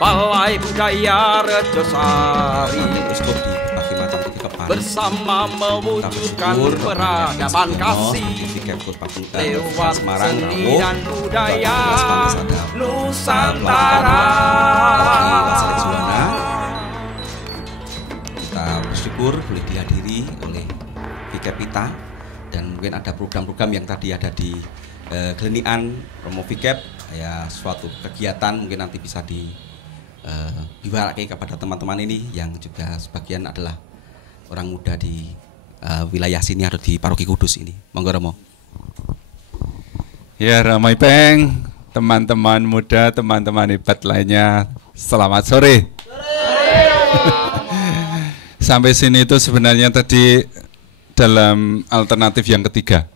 Balai Budaya Rejosari Uskup di berbagai macam titik kepan bersama mewujudkan peradaban kasih lewat seni dan budaya Nusantara. Kita bersyukur boleh dihadiri oleh Vikepita, dan mungkin ada program-program yang tadi ada di Gelenian Romo Vikep, ya suatu kegiatan mungkin nanti bisa diwakili kepada teman-teman ini yang juga sebagian adalah orang muda di wilayah sini atau di Paroki Kudus ini. Monggo Romo. Ya, Ramai Peng, teman-teman muda, teman-teman hebat lainnya, selamat sore. Sampai sini itu sebenarnya tadi dalam alternatif yang ketiga.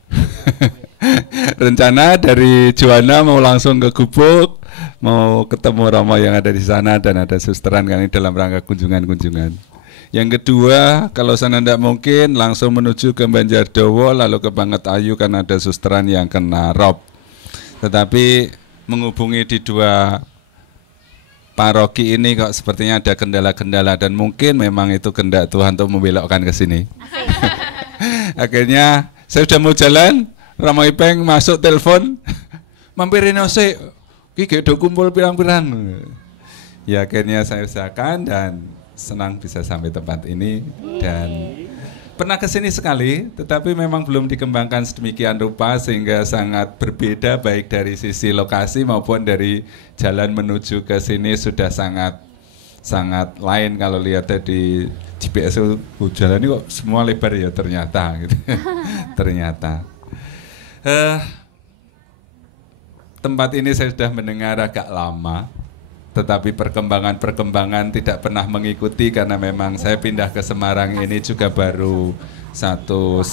Rencana dari Juwana mau langsung ke Gubuk, mau ketemu Romo yang ada di sana, dan ada susteran kami dalam rangka kunjungan-kunjungan. Yang kedua, kalau sana tidak mungkin, langsung menuju ke Banjardowo, lalu ke Banget-Ayu karena ada susteran yang kena rob. Tetapi menghubungi di dua paroki ini kok sepertinya ada kendala-kendala, dan mungkin memang itu kehendak Tuhan untuk membelokkan ke sini. Akhirnya saya sudah mau jalan, Romo Ipeng masuk telepon, mampirin sih, iki udah kumpul pirang-pirang. Ya akhirnya saya usahakan dan senang bisa sampai tempat ini, dan pernah ke sini sekali, tetapi memang belum dikembangkan sedemikian rupa sehingga sangat berbeda baik dari sisi lokasi maupun dari jalan menuju ke sini sudah sangat lain. Kalau lihat di GPS jalan ini kok semua lebar ya ternyata gitu. Ternyata tempat ini saya sudah mendengar agak lama, tetapi perkembangan tidak pernah mengikuti karena memang saya pindah ke Semarang ini juga baru 1,5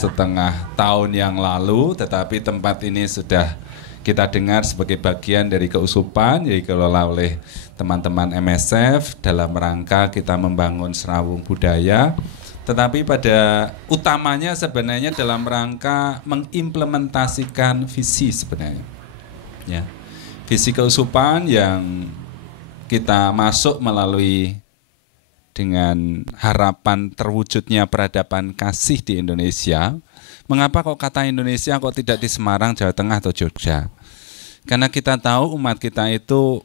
tahun yang lalu, tetapi tempat ini sudah kita dengar sebagai bagian dari keusupan yang dikelola oleh teman-teman MSF dalam rangka kita membangun serawung budaya, tetapi pada utamanya sebenarnya dalam rangka mengimplementasikan visi sebenarnya, ya, visi keusupan yang kita masuk melalui dengan harapan terwujudnya peradaban kasih di Indonesia. Mengapa kok kata Indonesia kok tidak di Semarang, Jawa Tengah atau Jogja? Karena kita tahu umat kita itu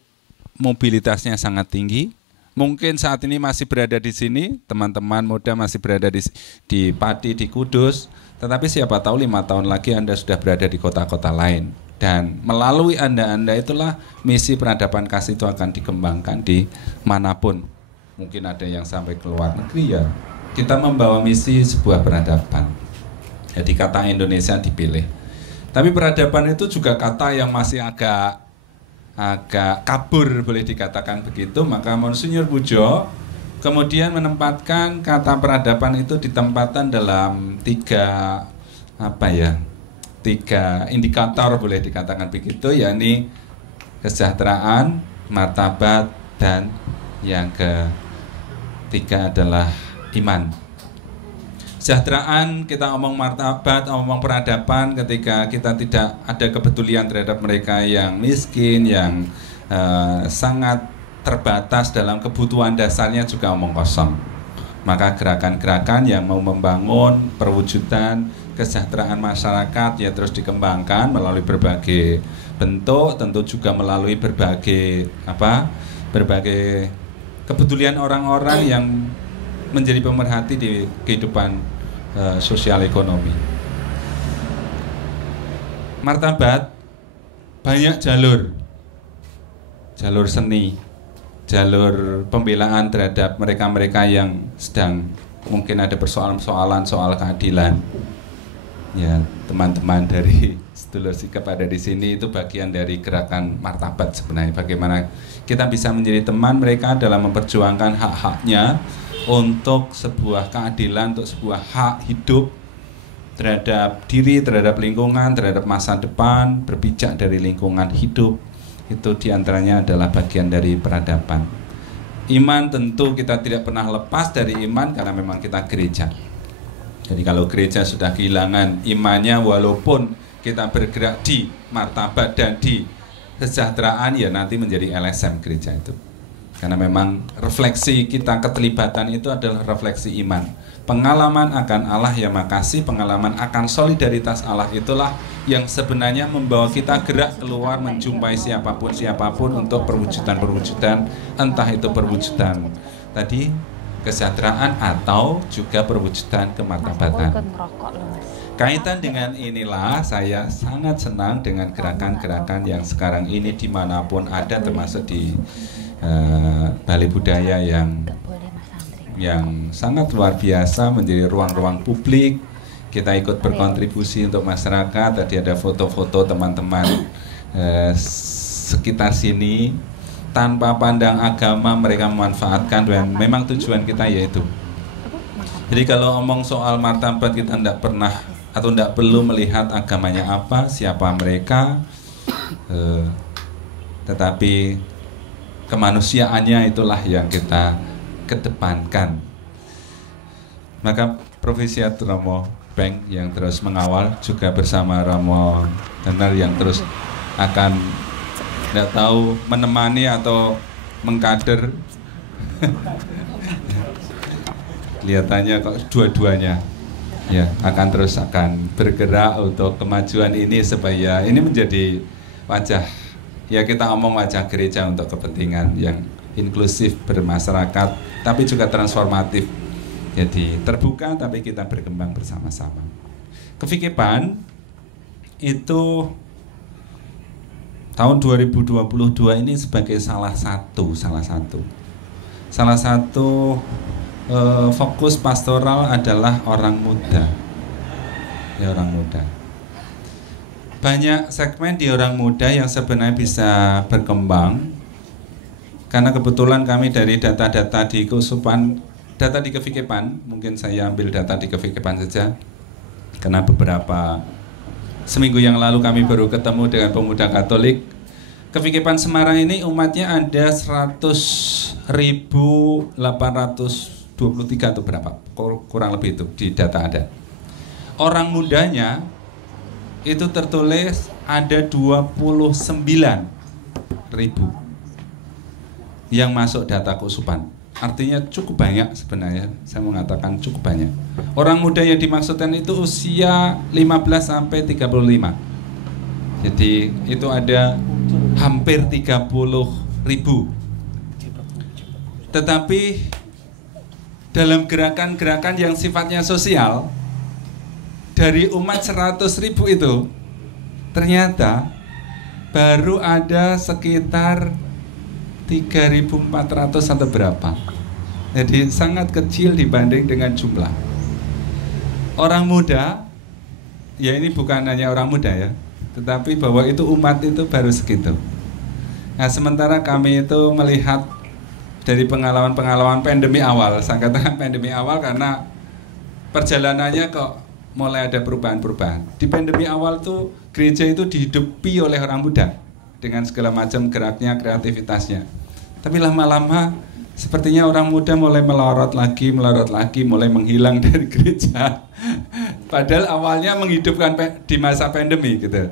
mobilitasnya sangat tinggi. Mungkin saat ini masih berada di sini, teman-teman muda masih berada di Pati, di Kudus. Tetapi siapa tahu 5 tahun lagi Anda sudah berada di kota-kota lain. Dan melalui Anda itulah misi peradaban kasih itu akan dikembangkan di manapun. Mungkin ada yang sampai ke luar negeri, ya. Kita membawa misi sebuah peradaban. Jadi kata Indonesia dipilih. Tapi peradaban itu juga kata yang masih agak kabur, boleh dikatakan begitu. Maka Monsinyur Bujo kemudian menempatkan kata peradaban itu ditempatkan dalam tiga indikator, boleh dikatakan begitu, yakni kesejahteraan, martabat, dan yang ketiga adalah iman. Kesejahteraan, kita omong martabat, omong peradaban ketika kita tidak ada kepedulian terhadap mereka yang miskin, yang sangat terbatas dalam kebutuhan dasarnya, juga omong kosong. Maka gerakan-gerakan yang mau membangun perwujudan kesejahteraan masyarakat ya terus dikembangkan melalui berbagai bentuk, tentu juga melalui berbagai kepedulian orang-orang yang menjadi pemerhati di kehidupan sosial ekonomi. Martabat, banyak jalur seni, jalur pembelaan terhadap mereka-mereka yang sedang mungkin ada persoalan-persoalan soal keadilan. Ya, teman-teman dari sedulur sikap ada di sini itu bagian dari gerakan martabat sebenarnya. Bagaimana kita bisa menjadi teman mereka dalam memperjuangkan hak-haknya untuk sebuah keadilan, untuk sebuah hak hidup terhadap diri, terhadap lingkungan, terhadap masa depan, berpijak dari lingkungan hidup. Itu diantaranya adalah bagian dari peradaban. Iman tentu kita tidak pernah lepas dari iman karena memang kita gereja. Jadi kalau gereja sudah kehilangan imannya, walaupun kita bergerak di martabat dan di kesejahteraan, ya nanti menjadi LSM gereja itu. Karena memang refleksi kita, keterlibatan itu adalah refleksi iman. Pengalaman akan Allah yang makasih, pengalaman akan solidaritas Allah itulah yang sebenarnya membawa kita gerak keluar menjumpai siapapun untuk perwujudan-perwujudan, entah itu perwujudan tadi kesejahteraan atau juga perwujudan kemartabatan. Kaitan dengan inilah saya sangat senang dengan gerakan-gerakan yang sekarang ini dimanapun ada, termasuk di Balai Budaya yang sangat luar biasa menjadi ruang-ruang publik. Kita ikut berkontribusi untuk masyarakat. Tadi ada foto-foto teman-teman sekitar sini tanpa pandang agama, mereka memanfaatkan, dan memang tujuan kita yaitu. Jadi kalau ngomong soal martabat, kita tidak pernah atau tidak perlu melihat agamanya apa, siapa mereka, tetapi kemanusiaannya itulah yang kita kedepankan. Maka Profesiat Romo Bank yang terus mengawal juga bersama Romo Tenar yang terus akan tidak tahu menemani atau mengkader. Kelihatannya kok dua-duanya ya akan bergerak untuk kemajuan ini supaya ini menjadi wajah, ya kita omong wajah gereja untuk kepentingan yang inklusif, bermasyarakat, tapi juga transformatif. Jadi terbuka tapi kita berkembang bersama-sama. Kevikepan itu tahun 2022 ini sebagai salah satu fokus pastoral adalah orang muda. Ya, orang muda. Banyak segmen di orang muda yang sebenarnya bisa berkembang. Karena kebetulan kami dari data-data di Keuskupan, data di Kevikepan, mungkin saya ambil data di Kevikepan saja. Karena seminggu yang lalu kami baru ketemu dengan pemuda Katolik. Kevikepan Semarang ini umatnya ada 100.823 atau berapa, kurang lebih itu di data ada. Orang mudanya itu tertulis ada 29.000 yang masuk data Keuskupan. Artinya cukup banyak sebenarnya, saya mengatakan cukup banyak. Orang muda yang dimaksudkan itu usia 15 sampai 35. Jadi itu ada hampir 30.000. Tetapi dalam gerakan-gerakan yang sifatnya sosial, dari umat 100.000 itu ternyata baru ada sekitar 3.400 atau berapa. Jadi sangat kecil dibanding dengan jumlah orang muda. Ya ini bukan hanya orang muda ya, tetapi bahwa itu umat itu baru segitu. Nah sementara kami itu melihat dari pengalaman pandemi awal, saya katakan pandemi awal karena perjalanannya kok mulai ada perubahan-perubahan. Di pandemi awal tuh gereja itu dihidupi oleh orang muda dengan segala macam geraknya, kreativitasnya. Tapi lama-lama sepertinya orang muda mulai melorot lagi, mulai menghilang dari gereja. Padahal awalnya menghidupkan di masa pandemi gitu.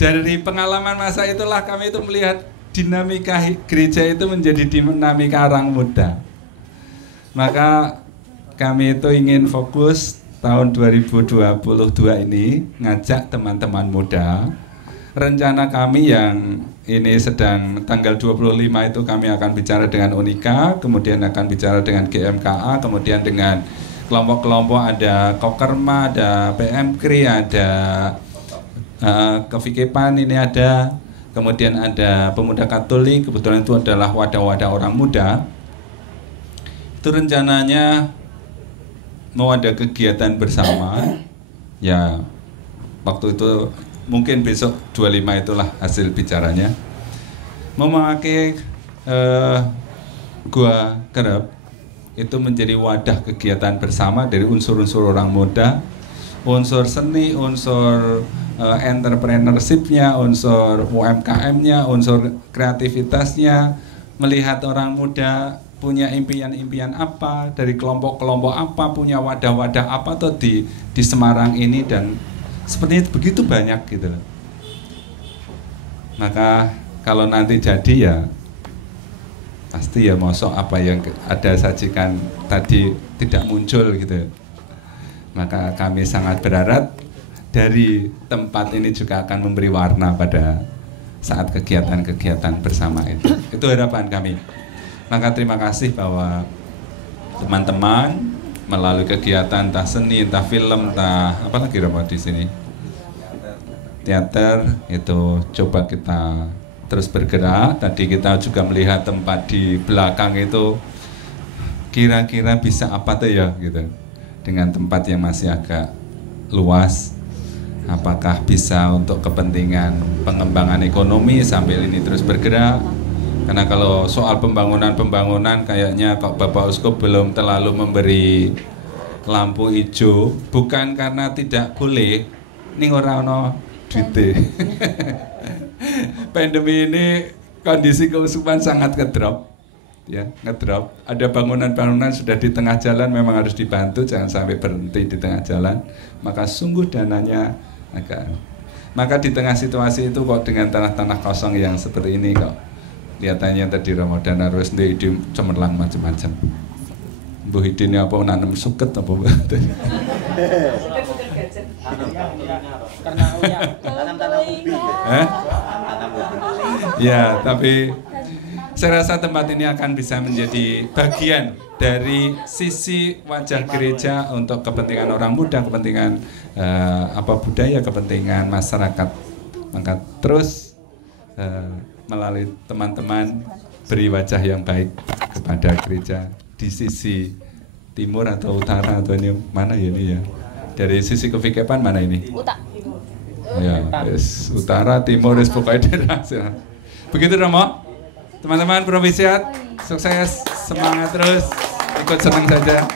Dari pengalaman masa itulah kami itu melihat dinamika gereja itu menjadi dinamika orang muda. Maka kami itu ingin fokus tahun 2022 ini ngajak teman-teman muda. Rencana kami yang ini sedang tanggal 25 itu kami akan bicara dengan Unika, kemudian akan bicara dengan GMKA, kemudian dengan kelompok-kelompok ada Kokerma, ada PMKRI, ada Kevikepan ini ada, kemudian ada Pemuda Katolik, kebetulan itu adalah wadah-wadah orang muda. Itu rencananya mau ada kegiatan bersama. Ya, waktu itu mungkin besok 25 itulah hasil bicaranya. Mau memakai Gua Kerep itu menjadi wadah kegiatan bersama dari unsur-unsur orang muda, unsur seni, unsur entrepreneurship-nya, unsur UMKM-nya, unsur kreativitasnya, melihat orang muda punya impian-impian apa, dari kelompok-kelompok apa, punya wadah-wadah apa tuh di Semarang ini, dan sepertinya begitu banyak gitu. Maka kalau nanti jadi ya pasti ya mosok apa yang ada sajikan tadi tidak muncul gitu. Maka kami sangat berharap dari tempat ini juga akan memberi warna pada saat kegiatan-kegiatan bersama itu. Itu harapan kami. Maka terima kasih bahwa teman-teman melalui kegiatan entah seni, entah film, entah apa lagi Romo di sini, teater, itu coba kita terus bergerak. Tadi kita juga melihat tempat di belakang itu kira-kira bisa apa tuh ya gitu. Dengan tempat yang masih agak luas, apakah bisa untuk kepentingan pengembangan ekonomi sambil ini terus bergerak? Karena kalau soal pembangunan kayaknya kok Bapak Uskup belum terlalu memberi lampu hijau, bukan karena tidak boleh, ini orang duite. Pandemi ini kondisi keuskupan sangat ngedrop, ya ngedrop. Ada bangunan-bangunan sudah di tengah jalan, memang harus dibantu, jangan sampai berhenti di tengah jalan. Maka sungguh dananya agak. Maka di tengah situasi itu kok dengan tanah-tanah kosong yang seperti ini kok kelihatannya tadi Ramadan harus di cemerlang macam-macam. Bu Hidin apa nanam suket apa ya, tapi saya rasa tempat ini akan bisa menjadi bagian dari sisi wajah gereja untuk kepentingan orang muda, kepentingan budaya, kepentingan masyarakat. Maka terus melalui teman-teman beri wajah yang baik kepada gereja di sisi timur atau utara atau ini mana ya ini ya, dari sisi kevikepan mana ini? Ya, yes, utara, timur, yes, pokoknya daerah. Begitu Romo, teman-teman provisiat, sukses, semangat terus, ikut senang saja.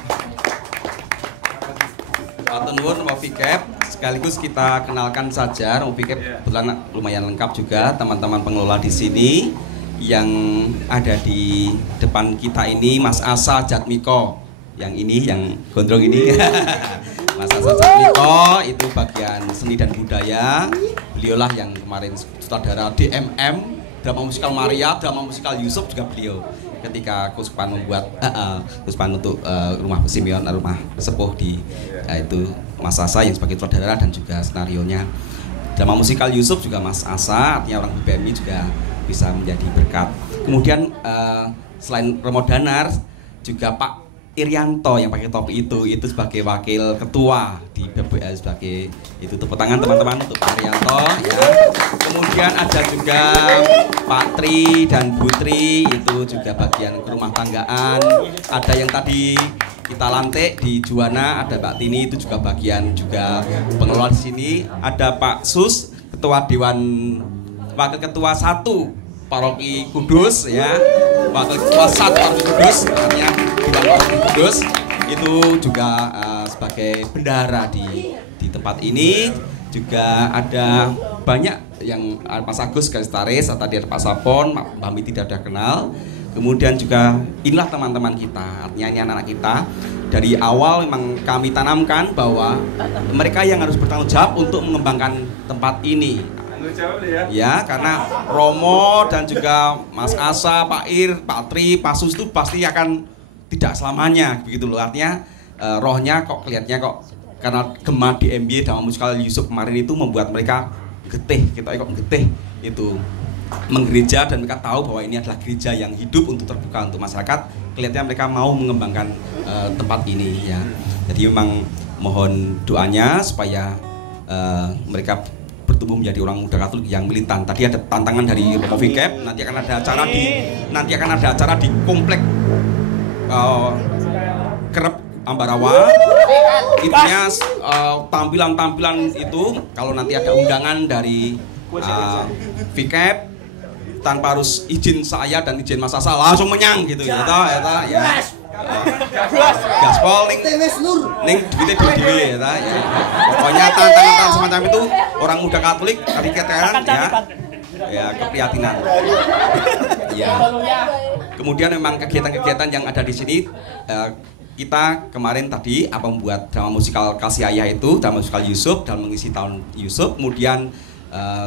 Pak Nuwun, Romo Vikep, sekaligus kita kenalkan saja Romo Vikep kebetulan lumayan lengkap juga teman-teman pengelola di sini. Yang ada di depan kita ini Mas Asa Jatmiko, yang ini yang gondrong ini Mas Asa Jatmiko itu bagian seni dan budaya. Beliaulah yang kemarin sutradara DMM, drama musikal Maria, drama musikal Yusuf juga beliau ketika Keuskupan membuat Keuskupan untuk rumah Simeon, rumah sepuh di itu Mas Asa yang sebagai sutradara dan juga skenarionya. Drama musikal Yusuf juga Mas Asa, artinya orang BPMI juga bisa menjadi berkat. Kemudian selain Romo Danar juga Pak Irianto yang pakai topi itu sebagai wakil ketua di BPL, sebagai itu tepuk tangan teman-teman untuk Pak Irianto ya. Kemudian ada juga Pak Tri dan Bu Tri, itu juga bagian rumah tanggaan. Ada yang tadi kita lantik di Juwana, ada Mbak Tini itu juga bagian juga pengelola di sini. Ada Pak Sus, ketua Dewan, wakil ketua 1 Paroki Kudus ya, wakil ketua 1 Paroki Kudus, artinya Dewan Paroki Kudus itu juga sebagai bendahara di tempat ini. Juga ada banyak yang Mas Agus Gastaris, tadi ada Pak Sapon, Mbak Miti tidak kenal. Kemudian juga inilah teman-teman kita, artinya ini anak-anak kita. Dari awal memang kami tanamkan bahwa mereka yang harus bertanggung jawab untuk mengembangkan tempat ini. Ya, karena Romo dan juga Mas Asa, Pak Ir, Pak Tri, Pak Sus itu pasti akan tidak selamanya begitu loh. Artinya rohnya kok kelihatannya kok karena gemar di MBA drama musikal Yusuf kemarin itu membuat mereka getih, kita kok getih itu menggereja, dan mereka tahu bahwa ini adalah gereja yang hidup untuk terbuka untuk masyarakat. Kelihatannya mereka mau mengembangkan tempat ini ya. Jadi memang mohon doanya supaya mereka bertumbuh menjadi orang muda Katolik yang militan. Tadi ada tantangan dari Romo Vikep, nanti akan ada acara di komplek Kerep Ambarawa. Intinya tampilan-tampilan itu kalau nanti ada undangan dari Vikep tanpa harus izin saya dan izin Mas Asa langsung menyang gitu ya. Ya. Gaspol ning duitnya dhewe ya. Pokoknya tantangan semacam itu orang muda Katolik tadi keteran ya keprihatinan. Ya. Kemudian memang kegiatan-kegiatan yang ada di sini kita kemarin tadi membuat drama musikal Kasih Ayah itu, drama musikal Yusuf dalam mengisi tahun Yusuf. Kemudian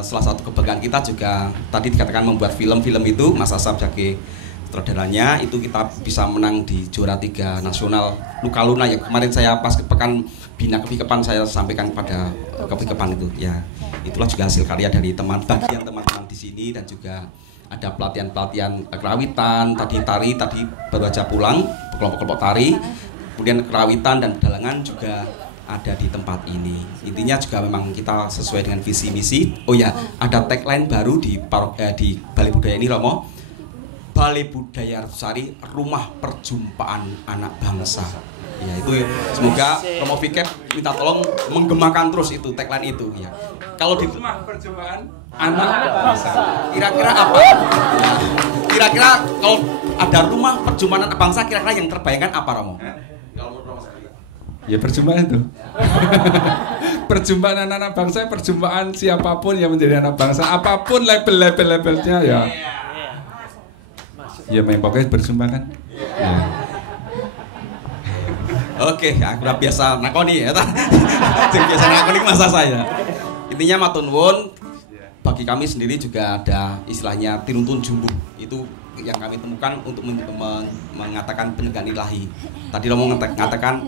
salah satu kebanggaan kita juga tadi dikatakan membuat film-film itu Mas Asap sebagai sutradaranya itu kita bisa menang di juara 3 nasional Luka Luna yang kemarin saya pas pekan Bina Kepikepan saya sampaikan pada Kepikepan itu ya. Itulah juga hasil karya dari bagian teman-teman di sini, dan juga ada pelatihan-pelatihan kerawitan, tadi tari tadi baru aja pulang kelompok-kelompok tari, kemudian kerawitan dan pedalangan juga ada di tempat ini. Intinya juga memang kita sesuai dengan visi misi. Oh ya, ada tagline baru di Balai Budaya ini, Romo. Balai Budaya Artusari, rumah perjumpaan anak bangsa. Ya itu semoga Romo Fikep minta tolong menggemakan terus itu tagline itu ya. Kalau di rumah perjumpaan anak bangsa, kira-kira apa? Ya, kira-kira kalau ada rumah perjumpaan anak bangsa, kira-kira yang terbayangkan apa, Romo? Kalau menurut Romo sendiri. Ya perjumpaan itu. Perjumpaan anak-anak bangsa, perjumpaan siapapun yang menjadi anak bangsa, apapun labelnya ya. Ya main pokoknya berjumpa kan. Ya. Oke, aku udah biasa nakoni ya. Biasa nakoni masa saya. Intinya matur nuwun, bagi kami sendiri juga ada istilahnya tinuntun jumbuh. Itu yang kami temukan untuk mengatakan penegakan ilahi. Tadi Romo mengatakan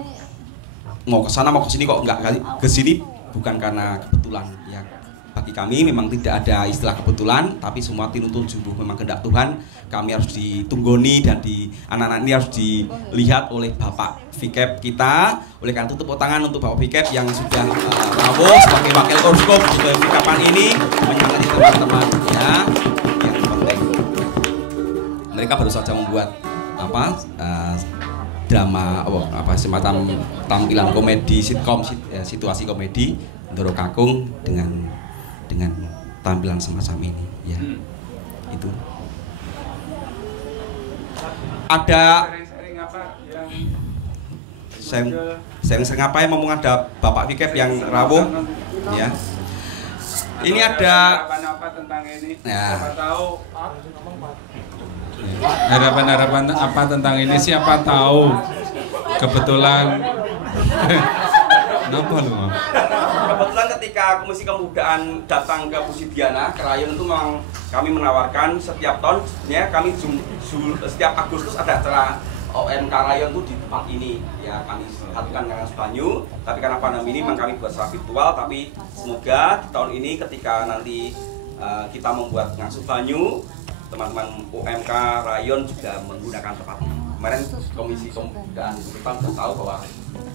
mau ke sana mau ke sini kok enggak ke sini, bukan karena kebetulan ya. Bagi kami memang tidak ada istilah kebetulan, tapi semua tinuntun jumbuh, memang kehendak Tuhan. Kami harus ditunggoni dan anak-anak ini harus dilihat oleh Bapak Fikep kita. Oleh karena itu tepuk tangan untuk Bapak Fikep yang sudah rawuh sebagai wakil Orskop di Fikepan ini, menyemangati teman-teman ya. Yang penting mereka baru saja membuat drama semacam tampilan komedi sitkom, situasi komedi Ndoro Kakung dengan tampilan semacam ini ya. Itu ada sering apa yang ngomong, ada Bapak Fikep yang rawuh ya. Ini ada harapan-harapan tentang ini. Ya. Siapa tahu harapan-harapan apa tentang ini, siapa tahu kebetulan. Kenapa lu? Kebetulan ketika Komisi Kemudaan datang ke Pusidiana, ke Rayon itu memang kami menawarkan setiap tahun, sebenarnya kami setiap Agustus ada acara OMK Rayon itu di tempat ini ya, kami lakukan dengan Banyu, tapi karena pandemi ini memang kami buat secara virtual. Tapi semoga di tahun ini ketika nanti kita membuat ngasuh Banyu, teman-teman UMK Rayon juga menggunakan tempat ini. Kemarin Komisi Kemudaan kita sudah tahu bahwa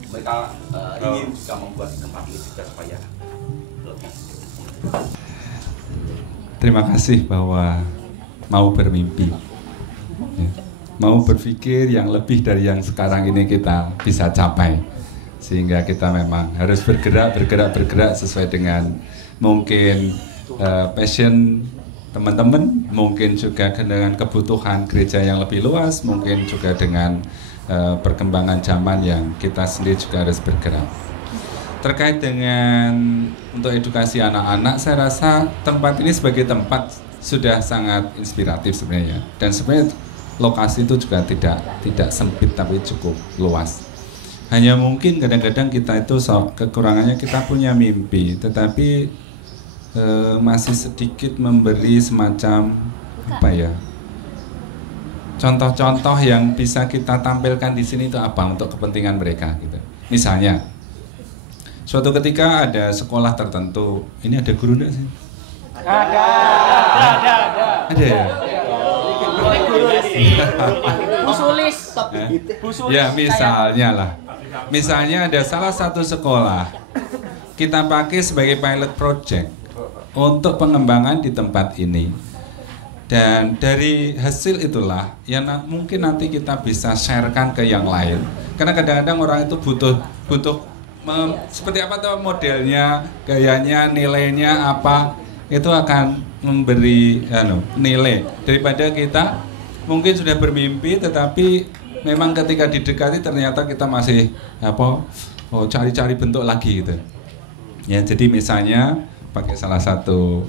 mereka ingin juga membuat di tempat ini juga supaya lebih. Terima kasih bahwa mau bermimpi, ya. Mau berpikir yang lebih dari yang sekarang ini kita bisa capai, sehingga kita memang harus bergerak sesuai dengan mungkin passion teman-teman, mungkin juga dengan kebutuhan gereja yang lebih luas, mungkin juga dengan perkembangan zaman yang kita sendiri juga harus bergerak. Terkait dengan untuk edukasi anak-anak, saya rasa tempat ini sebagai tempat sudah sangat inspiratif sebenarnya, dan sebenarnya lokasi itu juga tidak sempit tapi cukup luas. Hanya mungkin kadang-kadang kita itu kekurangannya kita punya mimpi, tetapi masih sedikit memberi semacam contoh-contoh yang bisa kita tampilkan di sini itu apa untuk kepentingan mereka gitu. Misalnya, suatu ketika ada sekolah tertentu, ini ada guru enggak sih? Ada ya? Ya misalnya ada salah satu sekolah kita pakai sebagai pilot project untuk pengembangan di tempat ini, dan dari hasil itulah yang mungkin nanti kita bisa sharekan ke yang lain, karena kadang-kadang orang itu butuh seperti apa tuh modelnya, gayanya, nilainya apa, itu akan memberi nilai daripada kita mungkin sudah bermimpi tetapi memang ketika didekati ternyata kita masih cari-cari bentuk lagi gitu ya. Jadi misalnya pakai salah satu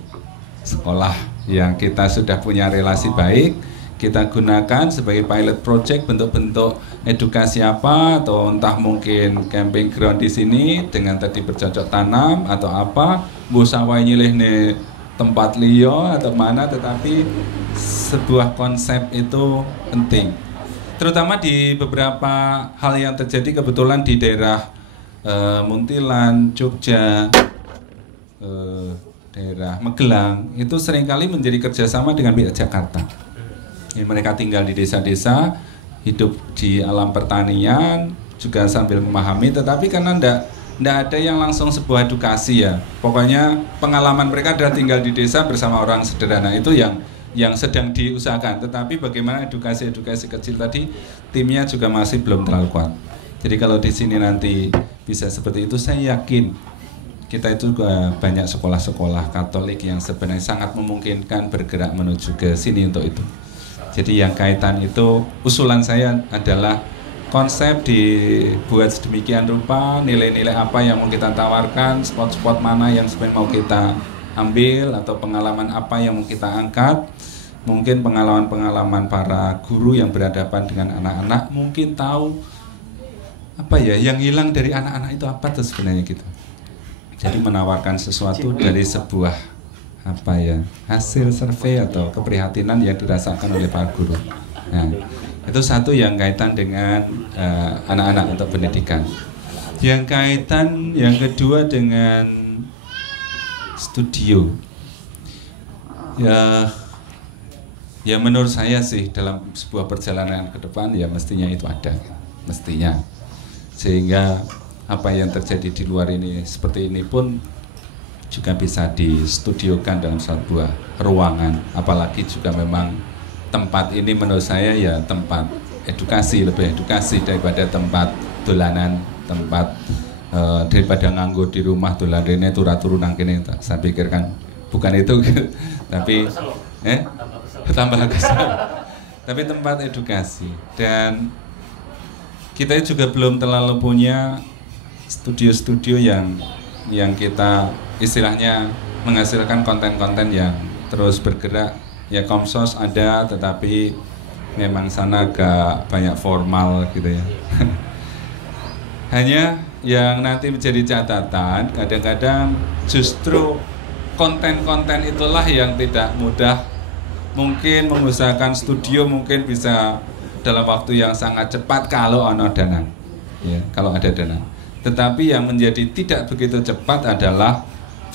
sekolah yang kita sudah punya relasi baik, kita gunakan sebagai pilot project bentuk-bentuk edukasi apa, atau entah mungkin camping ground di sini dengan tadi bercocok tanam atau apa, bu sawah nyilih nih tempat liyo atau mana, tetapi sebuah konsep itu penting. Terutama di beberapa hal yang terjadi kebetulan di daerah Muntilan, Jogja, daerah Magelang, itu seringkali menjadi kerjasama dengan pihak Jakarta. Mereka tinggal di desa-desa, hidup di alam pertanian, juga sambil memahami, tetapi karena ndak ada yang langsung sebuah edukasi ya. Pokoknya pengalaman mereka adalah tinggal di desa bersama orang sederhana, itu yang sedang diusahakan. Tetapi bagaimana edukasi kecil tadi, timnya juga masih belum terlalu kuat. Jadi kalau di sini nanti bisa seperti itu, saya yakin kita itu banyak sekolah-sekolah Katolik yang sebenarnya sangat memungkinkan bergerak menuju ke sini untuk itu. Jadi yang kaitan itu, usulan saya adalah konsep dibuat sedemikian rupa, nilai-nilai apa yang mau kita tawarkan, spot-spot mana yang sebenarnya mau kita ambil, atau pengalaman apa yang mau kita angkat. Mungkin pengalaman-pengalaman para guru yang berhadapan dengan anak-anak, mungkin tahu apa ya yang hilang dari anak-anak itu apa tuh sebenarnya gitu. Jadi menawarkan sesuatu dari sebuah apa ya, hasil survei atau keprihatinan yang dirasakan oleh para guru. Nah, itu satu yang kaitan dengan anak-anak untuk pendidikan. Yang kaitan yang kedua dengan studio. Ya menurut saya sih dalam sebuah perjalanan ke depan ya mestinya itu ada, mestinya. Sehingga apa yang terjadi di luar ini seperti ini pun juga bisa distudiokan dalam sebuah ruangan. Apalagi juga memang tempat ini menurut saya ya tempat edukasi, lebih edukasi daripada tempat dolanan, tempat daripada nganggur di rumah dolan rene turu nang kene. Saya pikirkan bukan itu tapi tambah kesal. Tapi tempat edukasi, dan kita juga belum terlalu punya studio-studio yang kita istilahnya menghasilkan konten-konten yang terus bergerak. Ya Komsos ada, tetapi memang sana agak banyak formal gitu ya. Hanya yang nanti menjadi catatan, kadang-kadang justru konten-konten itulah yang tidak mudah. Mungkin mengusahakan studio mungkin bisa dalam waktu yang sangat cepat kalau ada dana, ya, kalau ada dana. Tetapi yang menjadi tidak begitu cepat adalah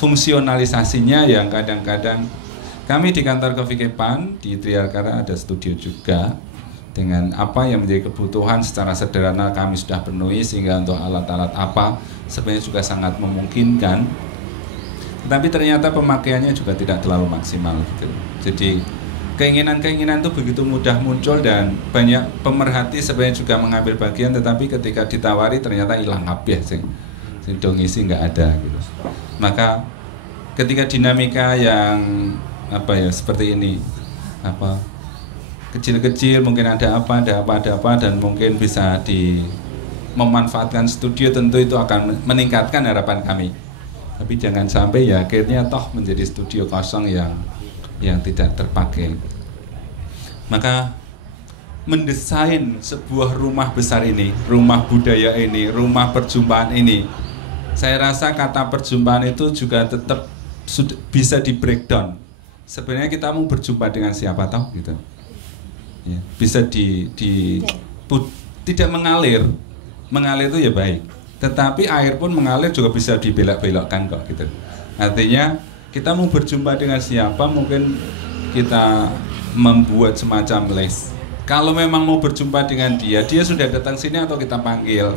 fungsionalisasinya, yang kadang-kadang kami di kantor Kevikepan di Triarkara ada studio juga, dengan apa yang menjadi kebutuhan secara sederhana kami sudah penuhi, sehingga untuk alat-alat apa sebenarnya juga sangat memungkinkan. Tetapi ternyata pemakaiannya juga tidak terlalu maksimal gitu. Jadi keinginan-keinginan itu begitu mudah muncul, dan banyak pemerhati sebenarnya juga mengambil bagian, tetapi ketika ditawari ternyata hilang kabeh sing dongisi nggak ada gitu. Maka ketika dinamika yang apa ya seperti ini, apa kecil-kecil mungkin ada apa, dan mungkin bisa memanfaatkan studio, tentu itu akan meningkatkan harapan kami. Tapi jangan sampai ya akhirnya toh menjadi studio kosong yang tidak terpakai. Maka mendesain sebuah rumah besar ini, rumah budaya ini, rumah perjumpaan ini, saya rasa kata perjumpaan itu juga tetap bisa di breakdown. Sebenarnya kita mau berjumpa dengan siapa tahu gitu. Ya, bisa tidak mengalir itu ya baik. Tetapi air pun mengalir juga bisa dibelok-belokkan kok gitu. Artinya kita mau berjumpa dengan siapa, mungkin kita membuat semacam list. Kalau memang mau berjumpa dengan dia sudah datang sini atau kita panggil.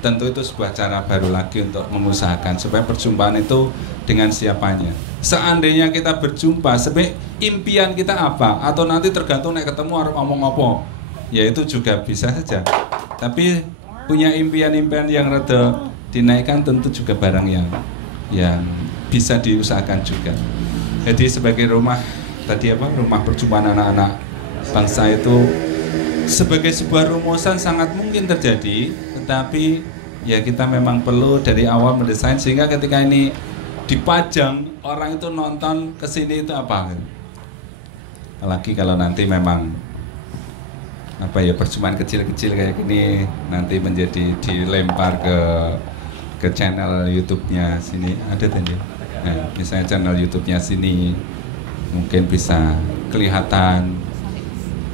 Tentu itu sebuah cara baru lagi untuk mengusahakan supaya perjumpaan itu dengan siapanya. Seandainya kita berjumpa, sebenarnya impian kita apa? Atau nanti tergantung nek ketemu harus ngomong apa? Ya itu juga bisa saja. Tapi punya impian-impian yang rada dinaikkan tentu juga barang yang bisa diusahakan juga. Jadi sebagai rumah perjumpaan anak-anak bangsa itu sebagai sebuah rumusan sangat mungkin terjadi, tetapi ya kita memang perlu dari awal mendesain sehingga ketika ini dipajang, orang itu nonton kesini itu apa? Apalagi kalau nanti memang perjumpaan kecil-kecil kayak gini nanti menjadi dilempar ke channel YouTube-nya sini ada tadi. Nah, misalnya channel YouTube-nya sini mungkin bisa kelihatan.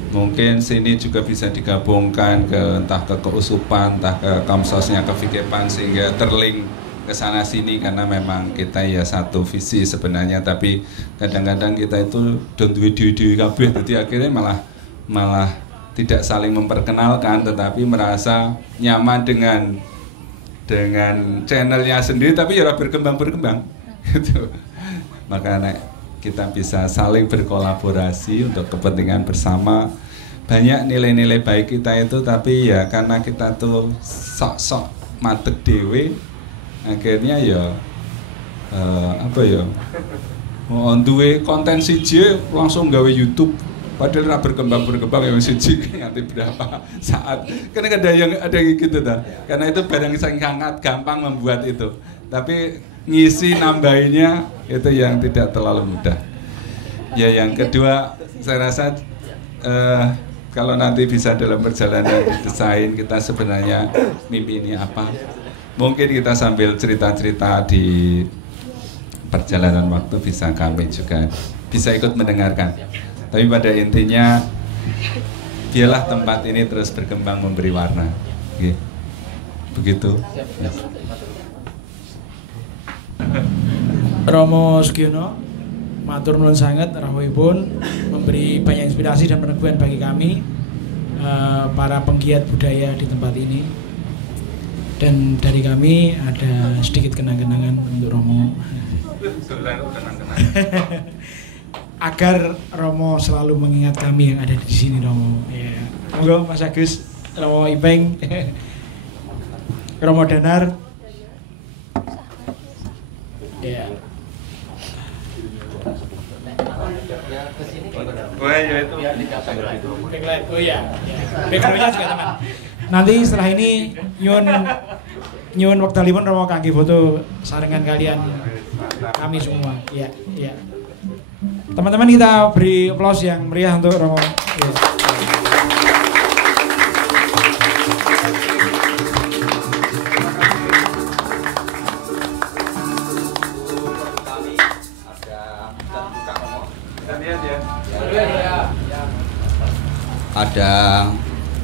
Mungkin sini juga bisa digabungkan ke entah ke keusupan, entah ke kamsosnya ke Vikepan sehingga terlink ke sana sini karena memang kita ya satu visi sebenarnya, tapi kadang-kadang kita itu don't duwe kabeh, jadi akhirnya malah tidak saling memperkenalkan tetapi merasa nyaman dengan channelnya sendiri tapi ya berkembang gitu. Makanya kita bisa saling berkolaborasi untuk kepentingan bersama. Banyak nilai-nilai baik kita itu, tapi ya karena kita tuh sok-sok madeg dewe, akhirnya ya apa ya, mau duwe konten siji langsung gawe YouTube, padahal ra berkembang yang siji nanti berapa saat. Karena ada yang gitu ta. Karena itu barang sangat gampang membuat itu. Tapi ngisi nambahinnya itu yang tidak terlalu mudah. Ya yang kedua saya rasa kalau nanti bisa dalam perjalanan desain kita sebenarnya mimpi ini apa, mungkin kita sambil cerita-cerita di perjalanan waktu bisa kami juga bisa ikut mendengarkan. Tapi pada intinya biarlah tempat ini terus berkembang memberi warna. Begitu. Romo Sugiono, matur nuwun sanget rawuhipun memberi banyak inspirasi dan peneguhan bagi kami para penggiat budaya di tempat ini. Dan dari kami ada sedikit kenang-kenangan untuk Romo. Agar Romo selalu mengingat kami yang ada di sini, Romo. Ya. Monggo Mas Agus, Romo Ipeng, Romo Danar. Ya. Wah ya itu. Backlight. Oh ya. Backgroundnya juga teman. Nanti setelah ini nyuwun wektalipun Romo kangge foto sarengan kalian kami semua. Ya, ya. Teman-teman kita beri aplaus yang meriah untuk Romo. Ya.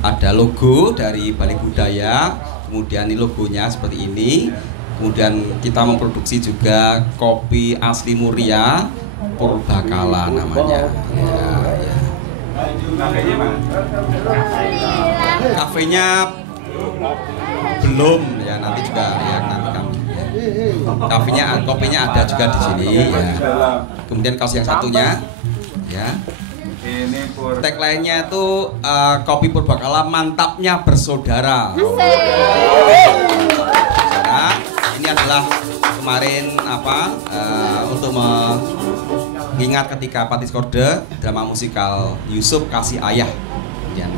Ada logo dari Balai Budaya, kemudian ini logonya seperti ini. Kemudian kita memproduksi juga kopi asli Muria Purbakala namanya. Ya. Kafenya belum ya, nanti juga ya nanti kami. Kopinya ada juga di sini ya. Kemudian kaos yang satunya ya. Tagline-nya itu kopi Purbakala mantapnya bersaudara. Saudara, ini adalah kemarin untuk mengingat ketika Patis Korde drama musikal Yusuf Kasih Ayah yang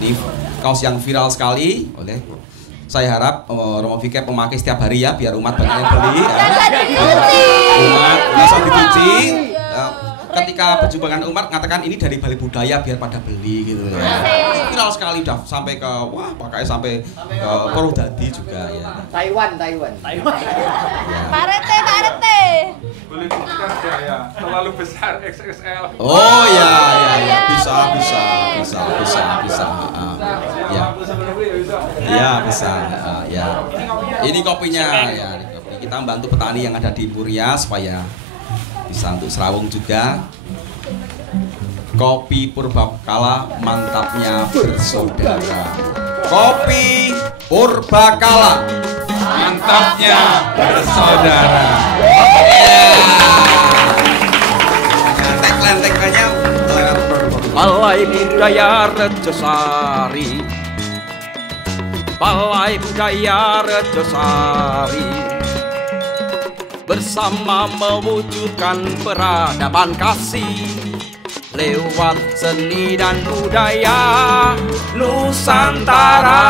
ini kaos yang viral sekali oleh saya harap Romo Vikept memakai setiap hari ya biar umat banyak yang beli ya. Umat langsung dicuci. Ketika berjumpa dengan umat mengatakan ini dari Balai Budaya biar pada beli gitu ya. Viral sekali udah sampai ke pakai sampai ke Purwodadi juga ya. Taiwan. Ya. Parete. Boleh dibuka ya, terlalu besar XXL. Oh ya, bisa. Ya bisa. Ya. Ini kopinya ya. Kita membantu petani yang ada di Muria supaya bisa untuk Serawung juga. Kopi Purbakala mantapnya bersaudara. Kopi Purbakala Mantapnya bersaudara. Tagline-nya Balai Budaya Rejosari, Balai Budaya Rejosari, bersama mewujudkan peradaban kasih lewat seni dan budaya Nusantara.